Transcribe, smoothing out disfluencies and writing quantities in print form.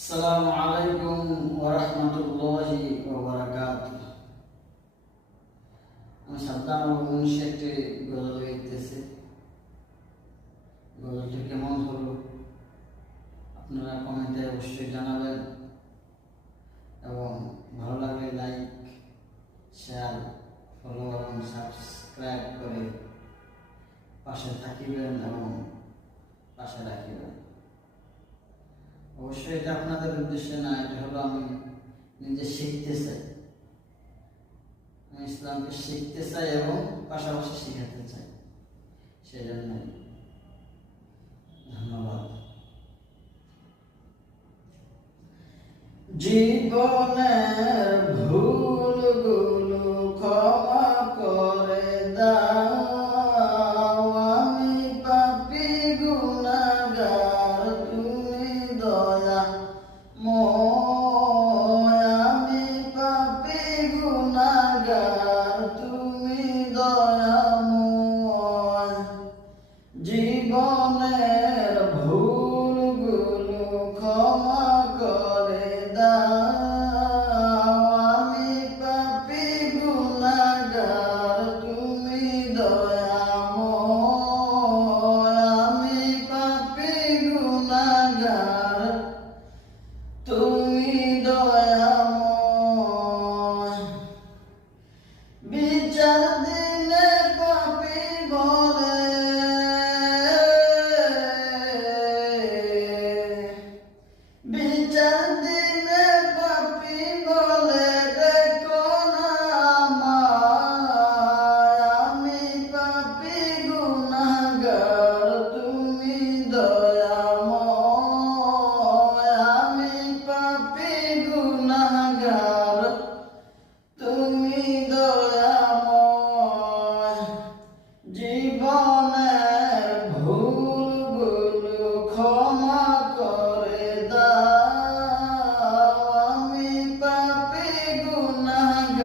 আসসালামু আলাইকুম ওয়া রাহমাতুল্লাহি ওয়া বারাকাতুহু। আমি সাদ্দাম আবু মুন্সি একটি গজল গাইতেছি। গজলটি কেমন হলো আপনারা কমেন্টে অবশ্যই জানাবেন এবং ভালো লাগলে লাইক, শেয়ার, ফলো এবং সাবস্ক্রাইব করে পাশে থাকিবেন এবং পাশে রাখিবেন। অবশ্যই এটা আপনাদের উদ্দেশ্যে না, এটা হলো আমি নিজে শিখতে চাই। আমি ইসলামকে শিখতে চাই এবং পাশাপাশি শিখাতে চাই, সেই জন্য ধন্যবাদ। জীবনের ভুলগুলো ক্ষমা করে দাও, আমি পাপী গুনাহগার, তুমি দয়াময়। আমি পাপী গুনাহগার, তুমি দয়াময়। জীবনের ভুলগুলো ক্ষমা করে দাও, আমি পাপী গুনাহগার, তুমি দয়াময়। আমি পাপী গুনাহগার, তুমি দয়াময়। বিচার দিনে পাপী বলে, বিচার দিনে পাপী বলে দেখো না আমায়। আমি পাপী গুনাহগার, তুমি দয়াময়। আমি পাপী গুনাহগার, তুমি দয়াময়।